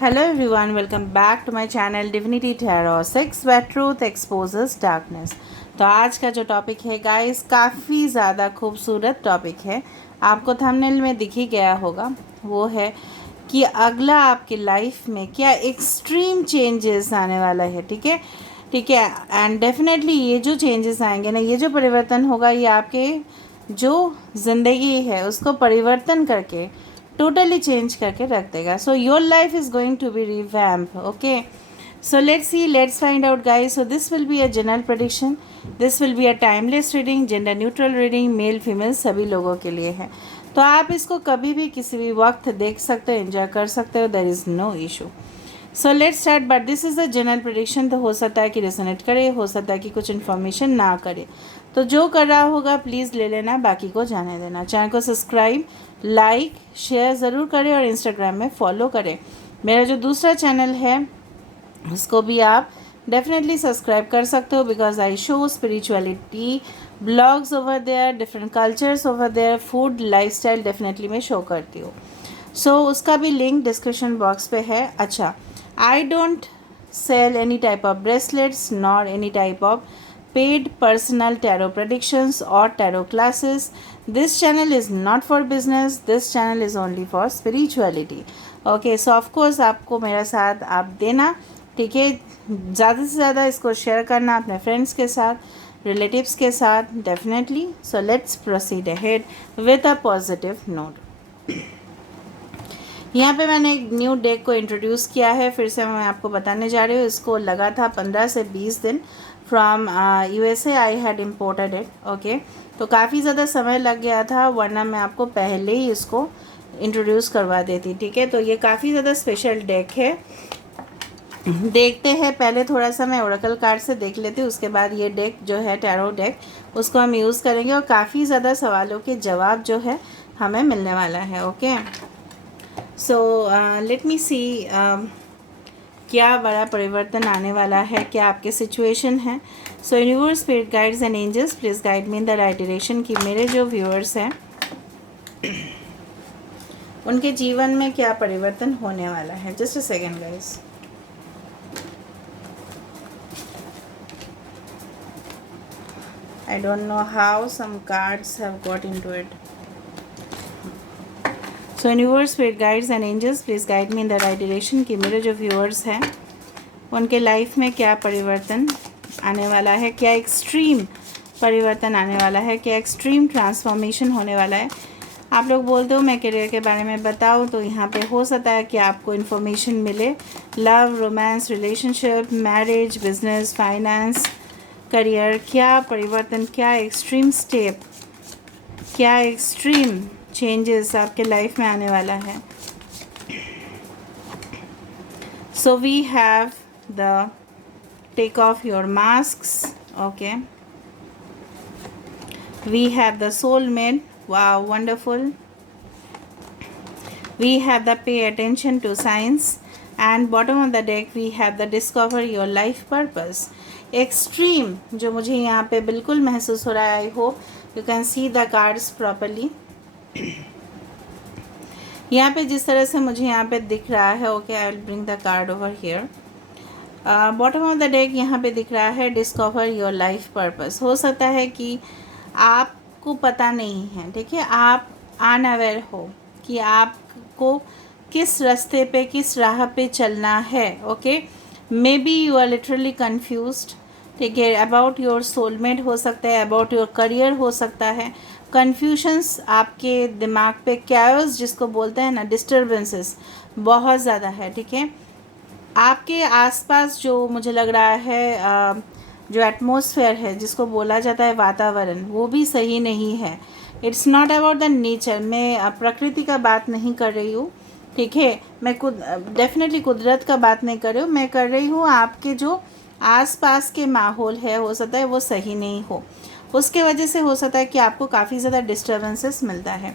Hello everyone, welcome back to my channel Divinity Tarot 6 where truth exposes darkness। तो आज का जो topic है गाइस काफ़ी ज़्यादा खूबसूरत टॉपिक है, आपको थंबनेल में दिख ही गया होगा। वो है कि अगला आपकी लाइफ में क्या एक्सट्रीम चेंजेस आने वाला है। ठीक है। एंड डेफिनेटली ये जो चेंजेस आएंगे ना, ये जो परिवर्तन होगा, ये आपके जो ज़िंदगी है उसको परिवर्तन करके टोटली चेंज करके रख देगा। So your life is going to be revamp. Okay, so let's find out guys. So this will be a general prediction, this will be a timeless reading, gender neutral reading, male female सभी लोगों के लिए है। तो आप इसको कभी भी किसी भी वक्त देख सकते हो, एंजॉय कर सकते हो, there is no issue. So let's start. But this is a general prediction, तो हो सकता है कि रेजोनेट करे, हो सकता है कि कुछ इन्फॉर्मेशन ना करे। तो जो कर रहा होगा प्लीज़ ले लेना, बाकी को जाने देना। चैनल को सब्सक्राइब, लाइक, शेयर ज़रूर करें और इंस्टाग्राम में फॉलो करें। मेरा जो दूसरा चैनल है उसको भी आप डेफिनेटली सब्सक्राइब कर सकते हो, because I show spirituality blogs over there, different cultures over there, food lifestyle definitely मैं शो करती हूँ। सो उसका भी लिंक डिस्क्रिप्शन बॉक्स पे है। अच्छा, I don't sell any type of bracelets nor any type of paid personal tarot predictions or tarot classes. This channel is not for business, this channel is only for spirituality. Okay, so of course आपको मेरा साथ आप देना, ठीक है। ज़्यादा से ज़्यादा इसको शेयर करना अपने फ्रेंड्स के साथ, रिलेटिव्स के साथ definitely. So let's proceed ahead with a positive note. यहाँ पे मैंने एक न्यू डेक को इंट्रोड्यूस किया है, फिर से मैं आपको बताने जा रही हूँ। इसको लगा था 15 से 20 दिन। From USA I had imported it. Okay, तो काफ़ी ज़्यादा समय लग गया था, वरना मैं आपको पहले ही इसको इंट्रोड्यूस करवा देती। ठीक है, तो ये काफ़ी ज़्यादा स्पेशल डेक है। देखते हैं, पहले थोड़ा सा मैं ओरेकल कार्ड से देख लेती हूँ, उसके बाद ये डेक जो है टैरो डेक, उसको हम यूज़ करेंगे और काफ़ी ज़्यादा सवालों के जवाब जो है हमें मिलने वाला है। ओके, सो लेट मी सी क्या बड़ा परिवर्तन आने वाला है, क्या आपके सिचुएशन है। So universe, spirit guides and angels, please guide me in the right direction कि मेरे जो व्यूअर्स हैं उनके जीवन में क्या परिवर्तन होने वाला है। Just a second guys. I don't know how some cards have got into it. So universe, spirit guides and angels, please guide me in the right direction कि मेरे जो viewers हैं उनके लाइफ में क्या परिवर्तन आने वाला है, क्या एक्सट्रीम परिवर्तन आने वाला है, क्या एक्सट्रीम ट्रांसफॉर्मेशन होने वाला है। आप लोग बोलते हो मैं करियर के बारे में बताऊँ, तो यहाँ पे हो सकता है कि आपको इन्फॉर्मेशन मिले। Love, romance, relationship, marriage, business, finance, career, क्या परिवर्तन, क्या एक्सट्रीम स्टेप, क्या एक्सट्रीम चेंजेस आपके लाइफ में आने वाला है। So we have the take off your masks. Okay, we have the soulmate, wow wonderful. We have the pay attention to science and bottom of the deck we have the discover your life purpose. Extreme जो मुझे यहाँ पे बिल्कुल महसूस हो रहा है, आई hope you can see the cards properly. यहाँ पे जिस तरह से मुझे यहाँ पे दिख रहा है, okay, I will bring the card over here. Bottom of the deck यहाँ पे दिख रहा है डिस्कवर योर लाइफ पर्पस। हो सकता है कि आपको पता नहीं है, ठीक है, आप अनअवेयर हो कि आपको किस रास्ते पे, किस राह पे चलना है। Okay, maybe you are literally confused, ठीक है, अबाउट योर सोलमेट हो सकता है, अबाउट योर करियर हो सकता है। कन्फ्यूजन्स आपके दिमाग पे, कैओस जिसको बोलते हैं ना, डिस्टर्बेंसेस बहुत ज़्यादा है। ठीक है, आपके आसपास जो मुझे लग रहा है जो एटमॉस्फेयर है, जिसको बोला जाता है वातावरण, वो भी सही नहीं है। It's not about the nature. मैं प्रकृति का बात नहीं कर रही हूँ, ठीक है, मैं डेफिनेटली कुदरत का बात नहीं कर रही हूँ, मैं कर रही हूँ आपके जो आसपास के माहौल है, हो सकता है वो सही नहीं हो, उसके वजह से हो सकता है कि आपको काफ़ी ज़्यादा डिस्टर्बेंसेस मिलता है।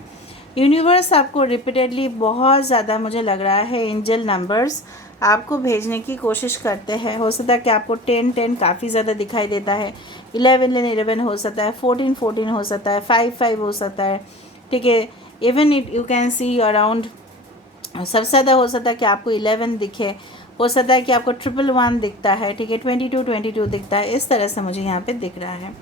यूनिवर्स आपको रिपीटेडली बहुत ज़्यादा मुझे लग रहा है एंजल नंबर्स आपको भेजने की कोशिश करते हैं। हो सकता है कि आपको 10 काफ़ी ज़्यादा दिखाई देता है, 11 हो सकता है, 14 हो सकता है, 5 हो सकता है, ठीक है। Even it you can see around सबसे ज़्यादा हो सकता है कि आपको 11 दिखे, हो सकता है कि आपको 111 दिखता है, ठीक है, 22 दिखता है, इस तरह से मुझे यहाँ पे दिख रहा है।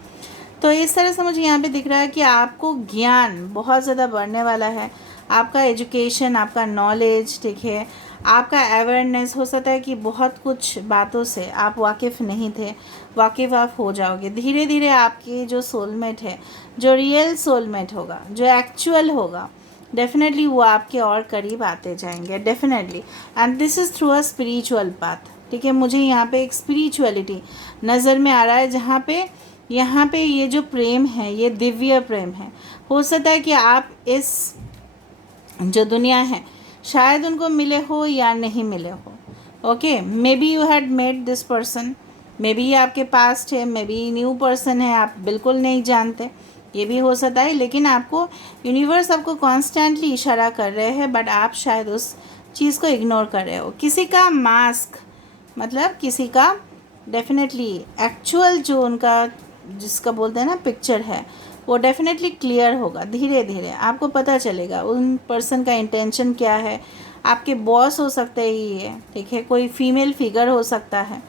तो इस तरह से मुझे यहाँ पे दिख रहा है कि आपको ज्ञान बहुत ज़्यादा बढ़ने वाला है, आपका एजुकेशन, आपका नॉलेज, ठीक है, आपका अवेयरनेस, हो सकता है कि बहुत कुछ बातों से आप वाकिफ़ नहीं थे, वाकिफ़ आप हो जाओगे धीरे धीरे। आपकी जो सोलमेट है, जो रियल सोलमेट होगा, जो एक्चुअल होगा, डेफिनेटली वो आपके और करीब आते जाएंगे, definitely. And this is through a spiritual path, ठीक है। मुझे यहाँ पे एक स्पिरिचुअलिटी नज़र में आ रहा है, जहाँ पे यहाँ पे ये जो प्रेम है, ये दिव्य प्रेम है। हो सकता है कि आप इस जो दुनिया है, शायद उनको मिले हो या नहीं मिले हो, okay. Maybe you had made this person, may be ये आपके पास्ट है, मे बी न्यू पर्सन है, आप बिल्कुल नहीं जानते, ये भी हो सकता है। लेकिन आपको यूनिवर्स आपको कॉन्स्टेंटली इशारा कर रहे हैं, बट आप शायद उस चीज़ को इग्नोर कर रहे हो। किसी का मास्क, मतलब किसी का डेफिनेटली एक्चुअल जो उनका, जिसका बोलते हैं ना पिक्चर है, वो डेफिनेटली क्लियर होगा। धीरे धीरे आपको पता चलेगा उन पर्सन का इंटेंशन क्या है। आपके बॉस हो सकते हैं ये, ठीक है, कोई फीमेल फिगर हो सकता है,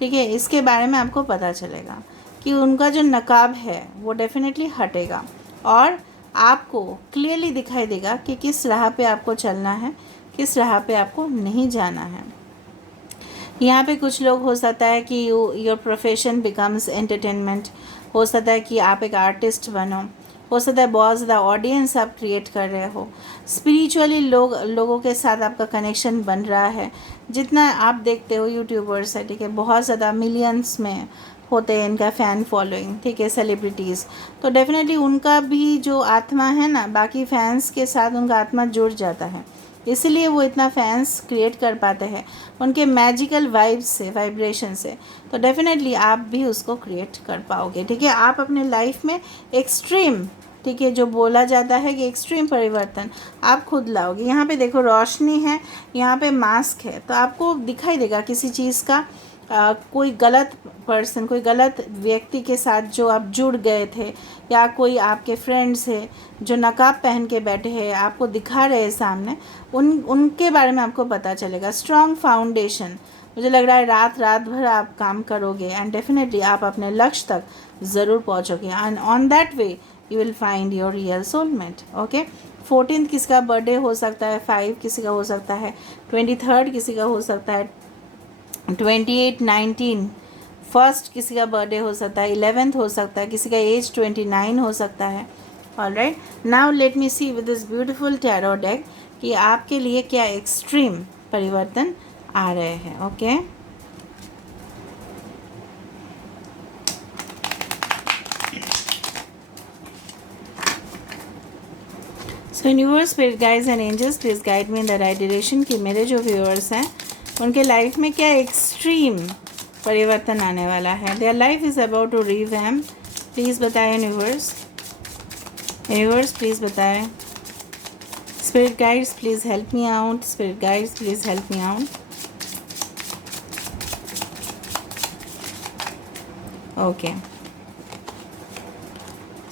ठीक है। इसके बारे में आपको पता चलेगा कि उनका जो नकाब है वो डेफिनेटली हटेगा, और आपको क्लियरली दिखाई देगा कि किस राह पे आपको चलना है, किस राह पे आपको नहीं जाना है। यहाँ पे कुछ लोग, हो सकता है कि योर प्रोफेशन बिकम्स एंटरटेनमेंट, हो सकता है कि आप एक आर्टिस्ट बनो, हो सकता है बहुत ज़्यादा ऑडियंस आप क्रिएट कर रहे हो, स्पिरिचुअली लोगों के साथ आपका कनेक्शन बन रहा है। जितना आप देखते हो यूट्यूबर्स है, ठीक है, बहुत ज़्यादा मिलियंस में होते हैं इनका फ़ैन फॉलोइंग, ठीक है, सेलिब्रिटीज़। तो डेफिनेटली उनका भी जो आत्मा है ना, बाकी फैंस के साथ उनका आत्मा जुड़ जाता है, इसीलिए वो इतना फैंस क्रिएट कर पाते हैं उनके मैजिकल वाइब्स से, वाइब्रेशन से। तो डेफिनेटली आप भी उसको क्रिएट कर पाओगे, ठीक है। आप अपने लाइफ में एक्सट्रीम, ठीक है, जो बोला जाता है कि एक्सट्रीम परिवर्तन आप खुद लाओगे। यहाँ पे देखो रोशनी है, यहाँ पे मास्क है, तो आपको दिखाई देगा किसी चीज़ का कोई गलत पर्सन, कोई गलत व्यक्ति के साथ जो आप जुड़ गए थे, या कोई आपके फ्रेंड्स है जो नकाब पहन के बैठे हैं, आपको दिखा रहे हैं सामने, उनके बारे में आपको पता चलेगा। स्ट्रॉन्ग फाउंडेशन, मुझे लग रहा है रात भर आप काम करोगे, एंड डेफिनेटली आप अपने लक्ष्य तक ज़रूर पहुंचोगे, and on that way you will find your real soulmate, okay. 14 किसी का बर्थडे हो सकता है, 5 किसी का हो सकता है, 23 किसी का हो सकता है, 28, 19 फर्स्ट किसी का बर्थडे हो सकता है, 11th हो सकता है, किसी का एज 29 हो सकता है। Alright, now let me see with this beautiful tarot deck कि आपके लिए क्या एक्सट्रीम परिवर्तन आ रहे हैं, okay. So universe, spirit guides and angels, please guide me in the right direction कि मेरे जो व्यूअर्स हैं उनके लाइफ में क्या एक्सट्रीम परिवर्तन आने वाला है। Their life is about to revamp. Please बताएं यूनिवर्स, यूनिवर्स प्लीज़ बताएं। Spirit guides please help me out, spirit guides please help me out. Okay,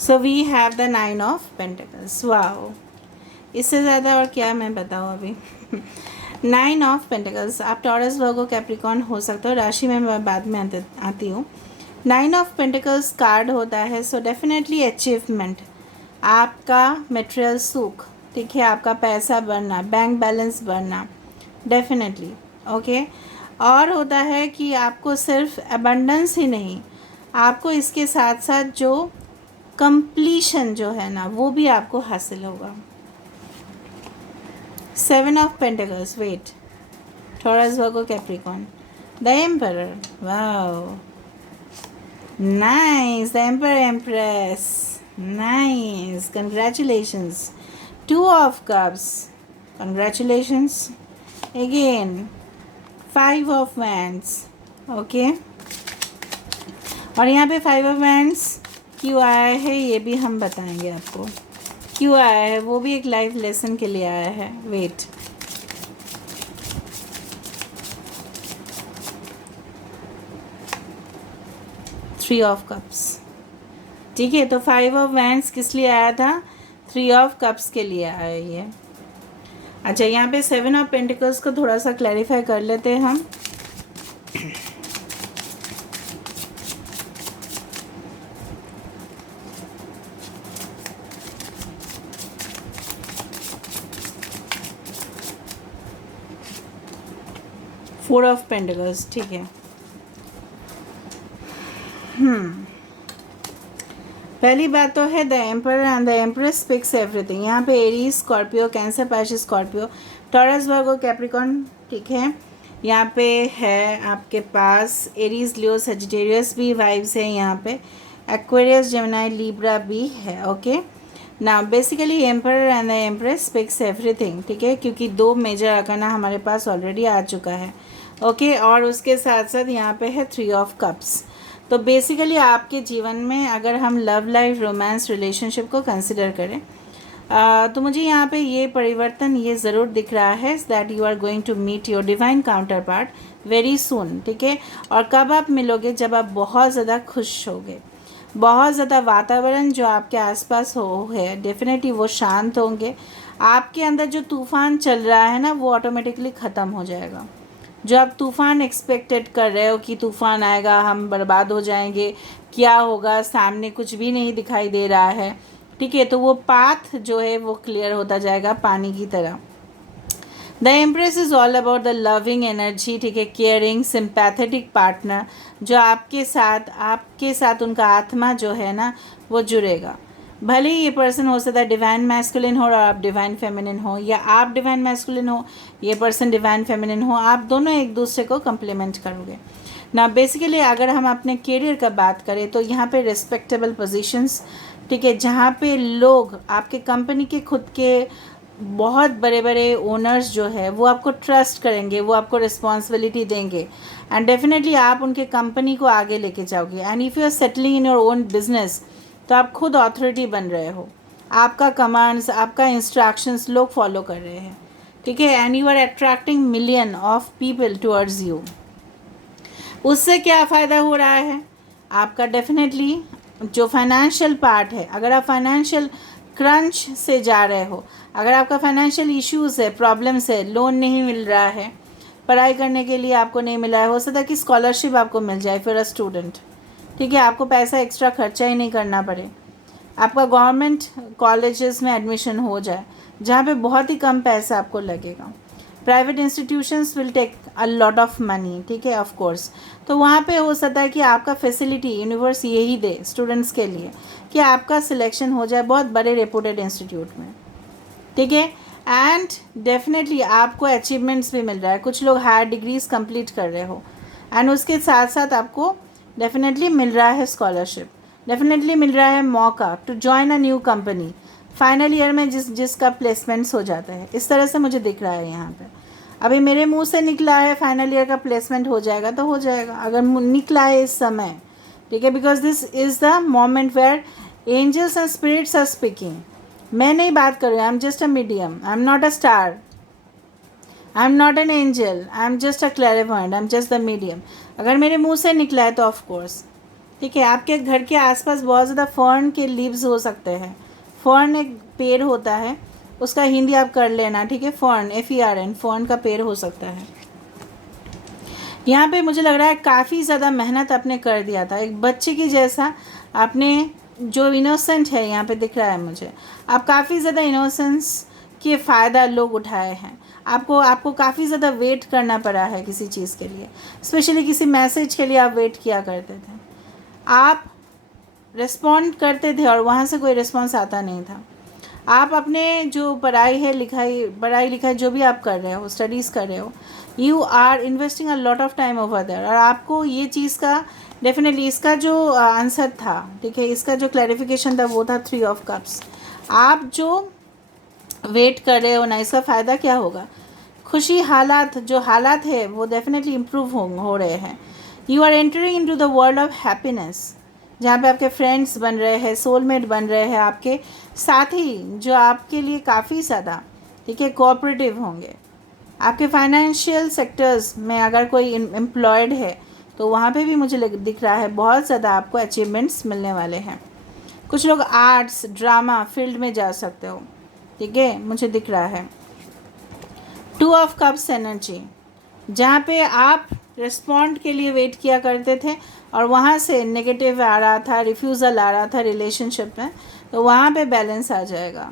so we have the 9 of pentacles. Wow, इससे ज़्यादा और क्या मैं बताऊँ अभी। 9 ऑफ पेंटिकल्स, आप टॉरस, वर्गो, कैप्रिकॉर्न हो सकते हो, राशि में मैं बाद में आती हूँ। 9 ऑफ पेंटिकल्स कार्ड होता है, सो डेफिनेटली अचीवमेंट, आपका मटेरियल सुख, ठीक है, आपका पैसा बढ़ना, बैंक बैलेंस बढ़ना, डेफिनेटली, ओके। और होता है कि आपको सिर्फ अबंडेंस ही नहीं, आपको इसके साथ साथ जो कंप्लीशन जो है ना, वो भी आपको हासिल होगा। 7 of Pentacles, wait, Taurus, Virgo, Capricorn, the Emperor, wow, nice, the Emperor, Empress, nice, congratulations. 2 of Cups, congratulations, again 5 of Wands, okay। और यहाँ पे 5 of Wands क्यों आया है ये भी हम बताएंगे आपको, क्यों आया है वो भी एक लाइफ लेसन के लिए आया है। वेट, थ्री ऑफ कप्स, ठीक है। तो 5 ऑफ वैंड्स किस लिए आया था? 3 ऑफ कप्स के लिए आया ये। अच्छा, यहाँ पे 7 ऑफ पेंटिकल्स को थोड़ा सा क्लैरिफाई कर लेते हैं हम। फोर ऑफ पेंटिकल्स, ठीक है। पहली बात तो है the emperor and the empress speaks everything. यहाँ पे Aries, Scorpio, Cancer, Pisces, Scorpio, Taurus, Virgo, Capricorn, ठीक है। यहाँ पे है आपके पास एरीज, लियो, सजिटेरियस भी वाइब्स है यहाँ पे, एक्वेरियस, जेमिनी, लिब्रा भी है। ओके, ना basically emperor and the empress speaks everything, ठीक है, क्योंकि 2 मेजर आर्काना हमारे पास ऑलरेडी आ चुका है। ओके, और उसके साथ साथ यहाँ पे है 3 ऑफ कप्स। तो बेसिकली आपके जीवन में अगर हम लव लाइफ, रोमांस, रिलेशनशिप को कंसिडर करें तो मुझे यहाँ पे ये परिवर्तन ये ज़रूर दिख रहा है that you are going to meet your divine counterpart very soon, ठीक है। और कब आप मिलोगे? जब आप बहुत ज़्यादा खुश होगे, बहुत ज़्यादा वातावरण जो आपके आसपास है डेफिनेटली वो शांत होंगे। आपके अंदर जो तूफ़ान चल रहा है ना वो ऑटोमेटिकली ख़त्म हो जाएगा। जो आप तूफ़ान एक्सपेक्टेड कर रहे हो कि तूफ़ान आएगा, हम बर्बाद हो जाएंगे, क्या होगा, सामने कुछ भी नहीं दिखाई दे रहा है, ठीक है, तो वो पाथ जो है वो क्लियर होता जाएगा पानी की तरह। The empress is all about the loving energy, ठीक है, केयरिंग, सिंपैथेटिक पार्टनर जो आपके साथ उनका आत्मा जो है ना वो जुड़ेगा। भले ही ये पर्सन हो सकता है डिवाइन मैस्कुलिन हो और आप डिवाइन फेमिनिन हो, या आप डिवाइन मैस्कुलिन हो, ये पर्सन डिवाइन फेमिनिन हो, आप दोनों एक दूसरे को कम्प्लीमेंट करोगे ना। बेसिकली अगर हम अपने करियर का बात करें तो यहाँ पे रिस्पेक्टेबल पोजीशंस, ठीक है, जहाँ पे लोग आपके कंपनी के खुद के बहुत बड़े बड़े ओनर्स जो है वो आपको ट्रस्ट करेंगे, वो आपको रिस्पॉन्सिबिलिटी देंगे एंड डेफिनेटली आप उनके कंपनी को आगे लेके जाओगे। And if you are settling in your own business तो आप खुद अथॉरिटी बन रहे हो, आपका कमांड्स, आपका इंस्ट्रक्शंस लोग फॉलो कर रहे हैं, ठीक है, and you are attracting million of people towards you. उससे क्या फ़ायदा हो रहा है आपका? डेफिनेटली जो फाइनेंशियल पार्ट है, अगर आप फाइनेंशियल क्रंच से जा रहे हो, अगर आपका फाइनेंशियल इश्यूज़ है, प्रॉब्लम्स है, लोन नहीं मिल रहा है, पढ़ाई करने के लिए आपको नहीं मिला है, हो सकता है कि स्कॉलरशिप आपको मिल जाए फिर अ स्टूडेंट, ठीक है, आपको पैसा एक्स्ट्रा खर्चा ही नहीं करना पड़े, आपका गवर्नमेंट कॉलेजेस में एडमिशन हो जाए जहाँ पे बहुत ही कम पैसा आपको लगेगा। Private institutions will take a lot of money, ठीक है, ऑफ कोर्स, तो वहाँ पे हो सकता है कि आपका फैसिलिटी यूनिवर्स यही दे स्टूडेंट्स के लिए कि आपका सिलेक्शन हो जाए बहुत बड़े रेपुटेड इंस्टीट्यूट में, ठीक है, एंड डेफिनेटली आपको अचीवमेंट्स भी मिल रहा है। कुछ लोग हायर डिग्रीज कंप्लीट कर रहे हो एंड उसके साथ साथ आपको डेफिनेटली मिल रहा है स्कॉलरशिप, डेफिनेटली मिल रहा है मौका to join a new company final year में जिसका प्लेसमेंट्स हो जाता है। इस तरह से मुझे दिख रहा है यहाँ पे। अभी मेरे मुंह से निकला है फाइनल ईयर का प्लेसमेंट हो जाएगा तो हो जाएगा, अगर निकला है इस समय, ठीक है, because this is the moment where angels and spirits are speaking. मैं नहीं बात कर रही, I am just a medium, I am not a star, I am not an angel, I am just a clarified, I am just the medium. अगर मेरे मुंह से निकला है तो ऑफ कोर्स, ठीक है। आपके घर के आसपास बहुत ज़्यादा फर्न के लीव्स हो सकते हैं। फर्न एक पेड़ होता है, उसका हिंदी आप कर लेना, ठीक है, फर्न, FERN, फर्न का पेड़ हो सकता है। यहाँ पे मुझे लग रहा है काफ़ी ज़्यादा मेहनत आपने कर दिया था, एक बच्चे की जैसा आपने, जो इनोसेंट है यहाँ पे दिख रहा है मुझे, आप काफ़ी ज़्यादा इनोसेंस के फ़ायदा लोग उठाए हैं। आपको काफ़ी ज़्यादा वेट करना पड़ा है किसी चीज़ के लिए, स्पेशली किसी मैसेज के लिए आप वेट किया करते थे, आप रिस्पॉन्ड करते थे और वहाँ से कोई रिस्पॉन्स आता नहीं था। आप अपने जो पढ़ाई लिखाई जो भी आप कर रहे हो, स्टडीज़ कर रहे हो, you are investing a lot of time over there, और आपको ये चीज़ का डेफिनेटली इसका जो आंसर था, ठीक है, इसका जो क्लैरिफिकेशन था वो था 3 ऑफ कप्स। आप जो वेट कर रहे हो ना, इसका फ़ायदा क्या होगा? खुशी हालात, जो हालात है वो डेफिनेटली इम्प्रूव हो रहे हैं। You are entering into the world of happiness, जहाँ पे आपके फ्रेंड्स बन रहे हैं, सोलमेट बन रहे हैं, आपके साथी जो आपके लिए काफ़ी ज़्यादा, ठीक है, कोऑपरेटिव होंगे। आपके फाइनेंशियल सेक्टर्स में अगर कोई एम्प्लॉयड है तो वहाँ पे भी मुझे दिख रहा है बहुत ज़्यादा आपको अचीवमेंट्स मिलने वाले हैं। कुछ लोग आर्ट्स ड्रामा फील्ड में जा सकते हो, ठीक है, मुझे दिख रहा है। टू ऑफ कप्स एनर्जी, जहाँ पे आप रिस्पॉन्ड के लिए वेट किया करते थे और वहाँ से नेगेटिव आ रहा था, रिफ्यूज़ल आ रहा था रिलेशनशिप में, तो वहाँ पे बैलेंस आ जाएगा.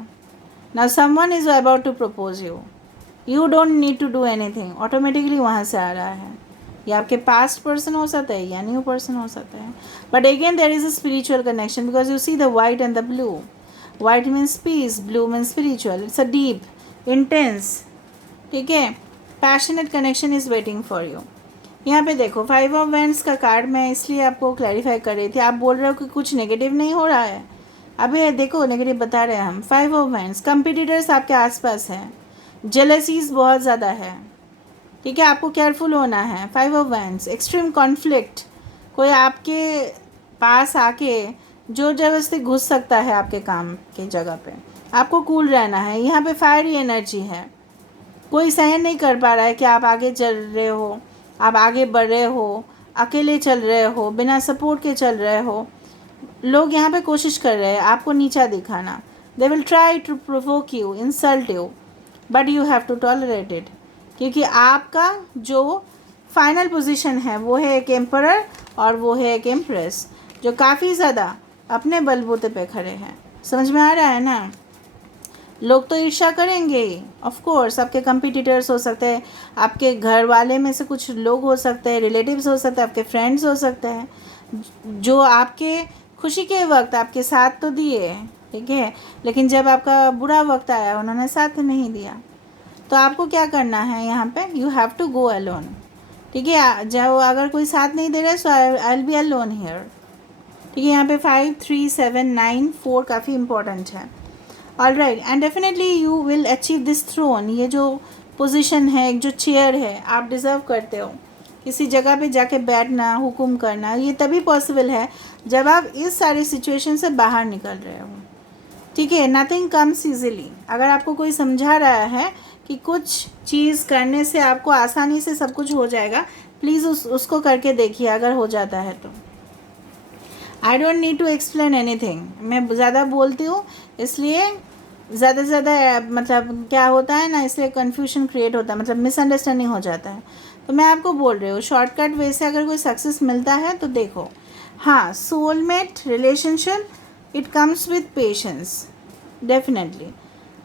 Now someone is about to propose you don't need to do anything, automatically वहाँ से आ रहा है. ये आपके पास्ट पर्सन हो सकता है या न्यू पर्सन हो सकता है. But again there is a spiritual connection because you see the white and the blue. White means peace, blue means spiritual. It's a deep intense, ठीक है, passionate connection is waiting for you. यहाँ पे देखो 5 of wands का card मैं इसलिए आपको clarify कर रही थी. आप बोल रहे हो कि कुछ नेगेटिव नहीं हो रहा है. अभी देखो नेगेटिव बता रहे हैं हम. 5 ऑफ वैंड्स, कंपिटिटर्स आपके आसपास हैं, जेलसीज बहुत ज़्यादा है, ठीक है, आपको केयरफुल होना है. 5 ऑफ वैंड्स, एक्सट्रीम कॉन्फ्लिक्ट, कोई आपके पास आके जो जबरदस्ती घुस सकता है आपके काम की जगह पे. आपको कूल रहना है. यहाँ पे फायरी एनर्जी है. कोई सहन नहीं कर पा रहा है कि आप आगे चल रहे हो, आप आगे बढ़ रहे हो, अकेले चल रहे हो, बिना सपोर्ट के चल रहे हो. लोग यहाँ पे कोशिश कर रहे हैं आपको नीचा दिखाना. They will try to provoke you, insult you, but you have to tolerate it. क्योंकि आपका जो फाइनल पोजीशन है वो है एक एम्परर और वो है एक एम्प्रेस, जो काफ़ी ज़्यादा अपने बलबूते पे खड़े हैं. समझ में आ रहा है ना. लोग तो ईर्ष्या करेंगे ऑफ कोर्स. आपके कंपटीटर्स हो सकते हैं, आपके घर वाले में से कुछ लोग हो सकते हैं, रिलेटिव्स हो सकते हैं, आपके फ्रेंड्स हो सकते हैं, जो आपके खुशी के वक्त आपके साथ तो दिए, ठीक है, लेकिन जब आपका बुरा वक्त आया उन्होंने साथ नहीं दिया. तो आपको क्या करना है यहाँ पे, you have to go alone, ठीक है. जब अगर कोई साथ नहीं दे रहा है so I will be alone here, ठीक है. यहाँ पे 5, 3, 7, 9, 4 काफ़ी इंपॉर्टेंट है. All right, and definitely you will achieve this throne. ये जो पोजीशन है, एक जो चेयर है, आप डिज़र्व करते हो. किसी जगह पे जाके बैठना, हुक्म करना, ये तभी पॉसिबल है जब आप इस सारी सिचुएशन से बाहर निकल रहे हो, ठीक है. Nothing comes easily. अगर आपको कोई समझा रहा है कि कुछ चीज़ करने से आपको आसानी से सब कुछ हो जाएगा, प्लीज़ उसको करके देखिए अगर हो जाता है तो. I don't need to explain anything. मैं ज़्यादा बोलती हूँ इसलिए ज़्यादा से ज़्यादा मतलब क्या होता है ना, इसलिए कन्फ्यूजन क्रिएट होता है, मतलब मिसअंडरस्टैंडिंग हो जाता है. तो मैं आपको बोल रही हूँ शॉर्टकट वे से अगर कोई सक्सेस मिलता है तो देखो. हाँ, soulmate relationship it comes with patience. Definitely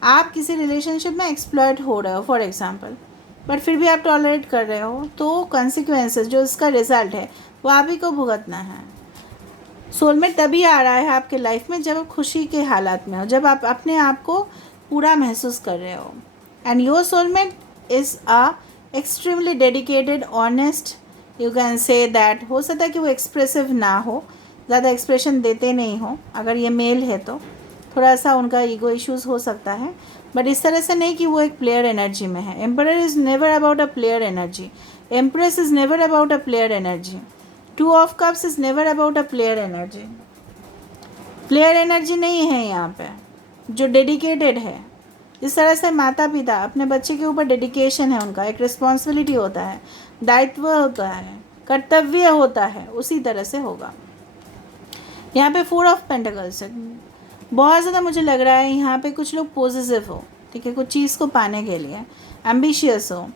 आप किसी रिलेशनशिप में एक्सप्लॉयट हो रहे हो फॉर एग्जांपल, बट फिर भी आप टॉलरेट कर रहे हो, तो कॉन्सिक्वेंसेस जो इसका रिजल्ट है वो आप ही को भुगतना है. सोलमेट तभी आ रहा है आपके लाइफ में जब आप खुशी के हालात में हो, जब आप अपने आप को पूरा महसूस कर रहे हो. And your soulmate is a extremely dedicated, honest, you can say that. हो सकता है कि वो एक्सप्रेसिव ना हो, ज़्यादा एक्सप्रेशन देते नहीं हो. अगर ये मेल है तो थोड़ा सा उनका ईगो इश्यूज़ हो सकता है, बट इस तरह से नहीं कि वो एक प्लेयर एनर्जी में है. Emperor is never about a player energy. Empress is never about a player energy. 2 of cups is never about a player energy. Player energy नहीं है यहाँ पे, जो डेडिकेटेड है. जिस तरह से माता पिता अपने बच्चे के ऊपर डेडिकेशन है, उनका एक रिस्पॉन्सिबिलिटी होता है, दायित्व होता है, कर्तव्य होता है, उसी तरह से होगा. यहाँ पे 4 ऑफ पेंटिकल्स है. बहुत ज़्यादा मुझे लग रहा है यहाँ पे कुछ लोग पॉजिटिव हो, ठीक है, कुछ चीज़ को पाने के लिए एम्बिशियस हो,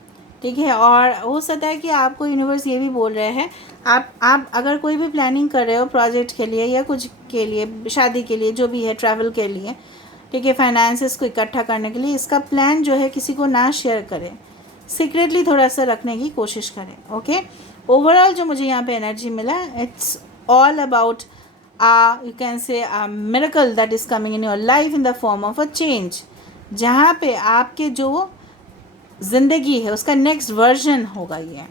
ठीक है. और हो सकता है कि आपको यूनिवर्स ये भी बोल रहे हैं, आप अगर कोई भी प्लानिंग कर रहे हो प्रोजेक्ट के लिए या कुछ के लिए, शादी के लिए, जो भी है, ट्रैवल के लिए, ठीक है, फाइनेंसेस को इकट्ठा करने के लिए, इसका प्लान जो है किसी को ना शेयर करें, सीक्रेटली थोड़ा सा रखने की कोशिश करें. ओके. ओवरऑल जो मुझे यहाँ पे एनर्जी मिला, it's all about you can say a miracle that is coming in your life in the form of a change, जहाँ पे आपके जो ज़िंदगी है उसका नेक्स्ट वर्जन होगा ये,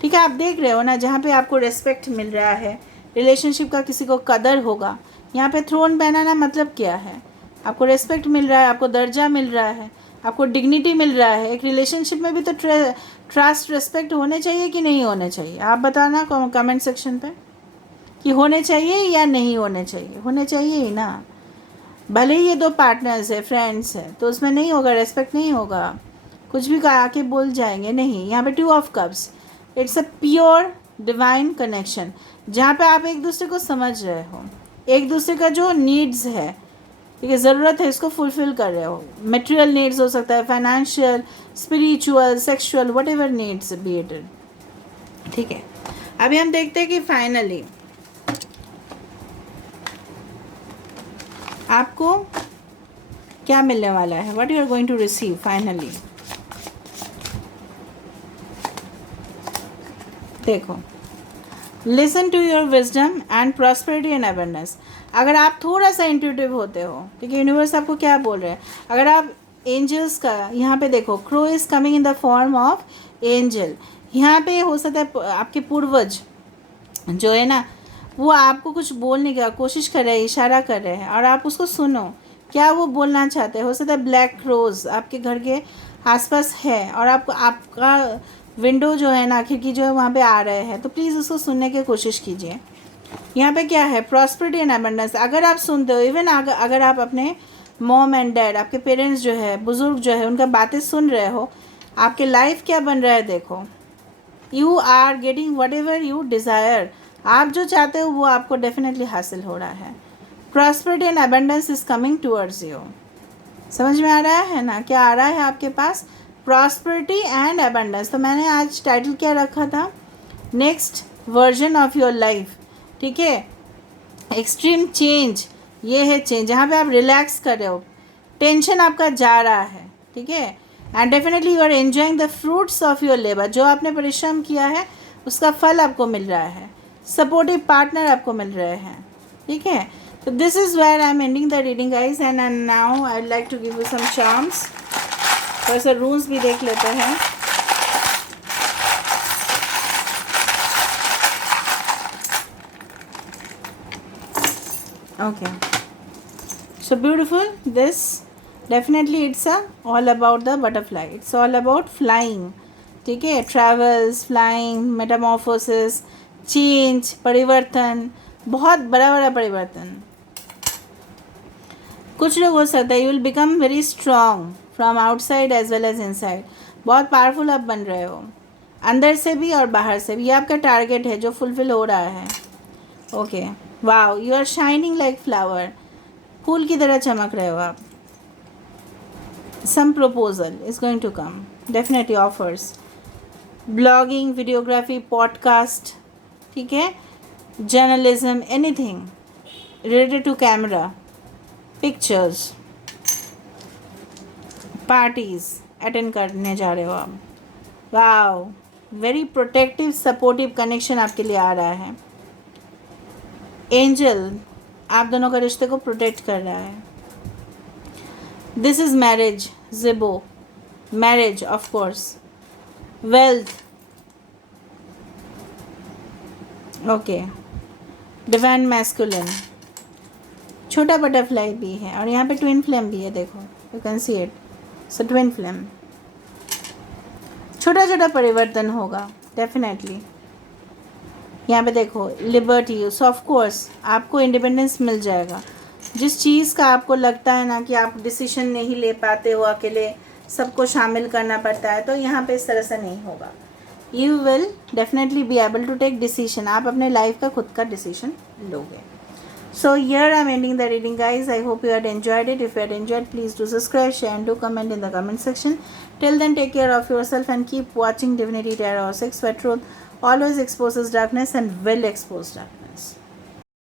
ठीक है. आप देख रहे हो ना, जहाँ पे आपको रेस्पेक्ट मिल रहा है, रिलेशनशिप का किसी को कदर होगा. यहाँ पे थ्रोन पहनाना मतलब क्या है, आपको रेस्पेक्ट मिल रहा है, आपको दर्जा मिल रहा है, आपको डिग्निटी मिल रहा है. एक रिलेशनशिप में भी तो ट्रस्ट, रेस्पेक्ट होने चाहिए कि नहीं होने चाहिए, आप बताना कमेंट सेक्शन पे कि होने चाहिए या नहीं होने चाहिए. होने चाहिए ही ना. भले ही ये 2 पार्टनर्स है, फ्रेंड्स है, तो उसमें नहीं होगा, रेस्पेक्ट नहीं होगा, कुछ भी कहा के बोल जाएंगे, नहीं. यहाँ पे 2 of cups, it's a pure divine connection, जहाँ पे आप एक दूसरे को समझ रहे हो, एक दूसरे का जो नीड्स है, ठीक है, ज़रूरत है इसको फुलफ़िल कर रहे हो। मटेरियल नीड्स हो सकता है, financial, spiritual, sexual, what ever needs B it. ठीक है, अभी हम देखते हैं कि फाइनली आपको क्या मिलने वाला है, what you are going to receive finally. देखो, listen to your wisdom and prosperity and abundance. अगर आप थोड़ा सा इंट्यूटिव होते हो, ठीक है, यूनिवर्स आपको क्या बोल रहे हैं, अगर आप एंजल्स का यहाँ पे देखो, crow is coming in the form of angel. यहाँ पे हो सकता है आपके पूर्वज जो है ना, वो आपको कुछ बोलने की कोशिश कर रहे हैं, इशारा कर रहे हैं, और आप उसको सुनो, क्या वो बोलना चाहते हैं। हो सकता है ब्लैक रोज़ आपके घर के आसपास है और आपका विंडो जो है ना, खिड़की जो है वहाँ पे आ रहे हैं, तो प्लीज़ उसको सुनने की कोशिश कीजिए। यहाँ पे क्या है, प्रॉस्पेरिटी एंड अबंडेंस। अगर आप सुनते हो, इवन अगर आप अपने मॉम एंड डैड, आपके पेरेंट्स जो है, बुज़ुर्ग जो है, उनका बातें सुन रहे हो, आपके लाइफ क्या बन रहा है देखो। You are getting whatever you desire. आप जो चाहते हो वो आपको डेफिनेटली हासिल हो रहा है। Prosperity and abundance is coming towards you. समझ में आ रहा है ना, क्या आ रहा है आपके पास, प्रॉस्पेरिटी एंड अबंडेंस। तो मैंने आज टाइटल क्या रखा था, next version of your life. ठीक है, एक्सट्रीम चेंज, ये है चेंज जहाँ पे आप रिलैक्स कर रहे हो, टेंशन आपका जा रहा है। ठीक है, and definitely you are enjoying the fruits of your labour. जो आपने परिश्रम किया है उसका फल आपको मिल रहा है, सपोर्टिव पार्टनर आपको मिल रहे हैं। ठीक है, तो this is where I am ending the reading guys, and now I like to give you some charms. थोड़ा सा रूल्स भी देख लेते हैं। Okay, so beautiful. This definitely it's all about the butterfly. It's all about flying. ठीक है, travels, flying, metamorphosis, change, परिवर्तन, बहुत बड़ा बड़ा परिवर्तन। कुछ लोग हो सकता है you will become very strong from outside as well as inside. बहुत पावरफुल आप बन रहे हो, अंदर से भी और बाहर से भी। ये आपका टारगेट है जो फुलफिल हो रहा है। Okay, wow, you are shining like flower. फूल की तरह चमक रहे हो आप। Some proposal is going to come, definitely offers, blogging, videography, podcast, ठीक है, journalism, anything related to camera, pictures, parties attend करने जा रहे हो आप। Wow, very protective, supportive connection आपके लिए आ रहा है। एंजल आप दोनों का रिश्ते को प्रोटेक्ट कर रहा है। This is marriage, ज़िबो, marriage of course, wealth, okay, divine masculine, छोटा बटरफ्लाई भी है, और यहाँ पे ट्विन फ्लेम भी है, देखो you can see it. So twin flame, छोटा छोटा परिवर्तन होगा डेफिनेटली। यहाँ पे देखो लिबर्टी, सो ऑफ कोर्स आपको इंडिपेंडेंस मिल जाएगा। जिस चीज़ का आपको लगता है ना कि आप डिसीजन नहीं ले पाते हो, अकेले सबको शामिल करना पड़ता है, तो यहाँ पे इस तरह से नहीं होगा। You will definitely be able to take decision, आप अपने लाइफ का खुद का डिसीजन लोगे। So here I am ending the reading guys. I hope you had enjoyed it. If you had enjoyed, please do subscribe, share and do comment in the comment section. Till then, take care of yourself and keep watching Divinity Tarot 6, where truth always exposes darkness and will expose darkness.